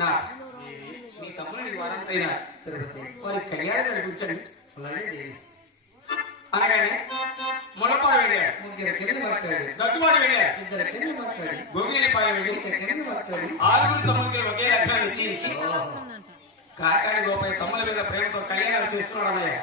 నా మీ తమ్ముడు నీ వారంతైనా తిరుపతి వారి కళ్యాణం జరిపించండి అలాగే దేవి అనగానే మొలపాడు వెళ్ళాడు. ముగ్గురు కింద మాట్లాడి దత్తువాడు వెళ్ళాడు. ఇద్దరు కింద మాట్లాడి గోగిలిపాడు వెళ్ళి ఒక కింద మాట్లాడి ఆరుగురు తమ్ముడికి ఒకే లక్షణాలు ఇచ్చి కాకాడి తమ్ముల మీద ప్రేమతో కళ్యాణాలు చేస్తున్నాడు అన్నయ్య.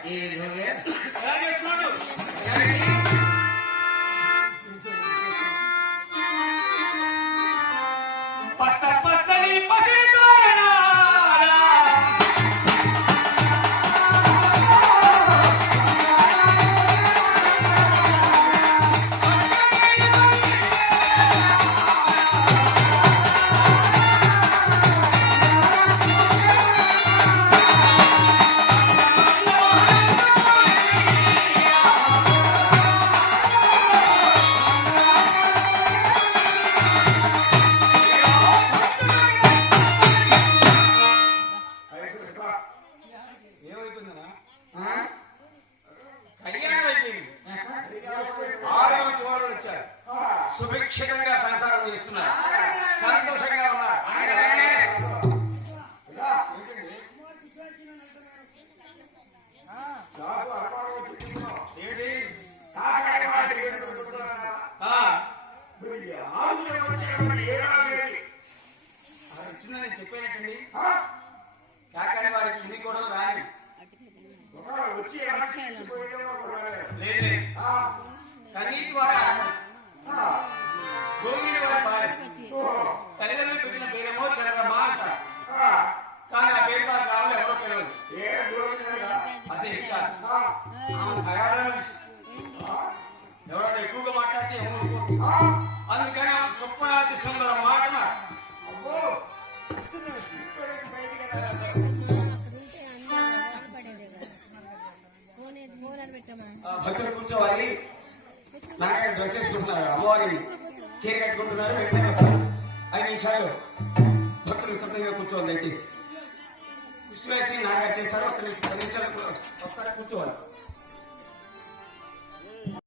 ఆ? కళ్యాణం వచ్చారు. సుభిక్షితంగా సంసారం చేస్తున్నారు. సంతోషంగా ఉన్నారు. ఏంటండి? నేను కాకాని వారికి చిన్ని కూడా రాని లేదు కన్నీటి వారు గోగిలి వారి భార్య. తల్లిదండ్రులు పెట్టిన పేరేమో చంద్రమ్మ అంటారు కానీ ఆ పేరు వారు రావాలి ఎవరో తెలియదు అదే ఎవరైనా ఎక్కువగా మాట్లాడితే ఎవరు అందుకని ఆమె స్వప్నాది మాట భక్తులు కూర్చోవాలి. నాయన డ్రెస్ వేసుకుంటున్నారు అమ్మవారి చీర కట్టుకుంటున్నారు. వెంటనే వస్తారు. ఐదు నిమిషాలు. భక్తులు శబ్దంగా కూర్చోవాలి దయచేసి. విష్ణువేసి నాయన చేస్తారు. ఒక నిమిషం పది నిమిషాలు వస్తారు కూర్చోవాలి.